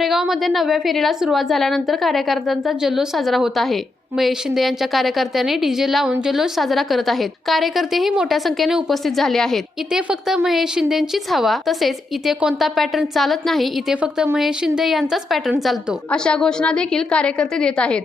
कोरेगावमध्ये 9व्या फेरीला सुरुवात झाल्यानंतर कार्यकर्त्यांचा जल्लोष साजरा होत आहे। महेश शिंदे यांच्या कार्यकर्त्यांनी डीजे लावून जल्लोष साजरा करत आहेत। कार्यकर्तेही मोठ्या संख्येने उपस्थित झाले आहेत। इथे फक्त महेश शिंदेंचीच हवा, तसेच इथे कोणता पॅटर्न चालत नाही, इथे फक्त महेश शिंदे यांचाच पॅटर्न चालतो, अशा घोषणा देखील कार्यकर्ते देत आहेत।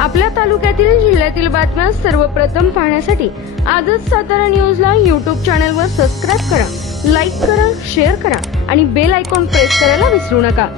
आपल्या तालुक्यातील जिल्ह्यातील बातम्या सर्वप्रथम पाहण्यासाठी आजच सातारा न्यूजला YouTube चॅनलवर सबस्क्राइब करा, लाईक करा, शेअर करा आणि बेल आयकॉन प्रेस करायला विसरू नका।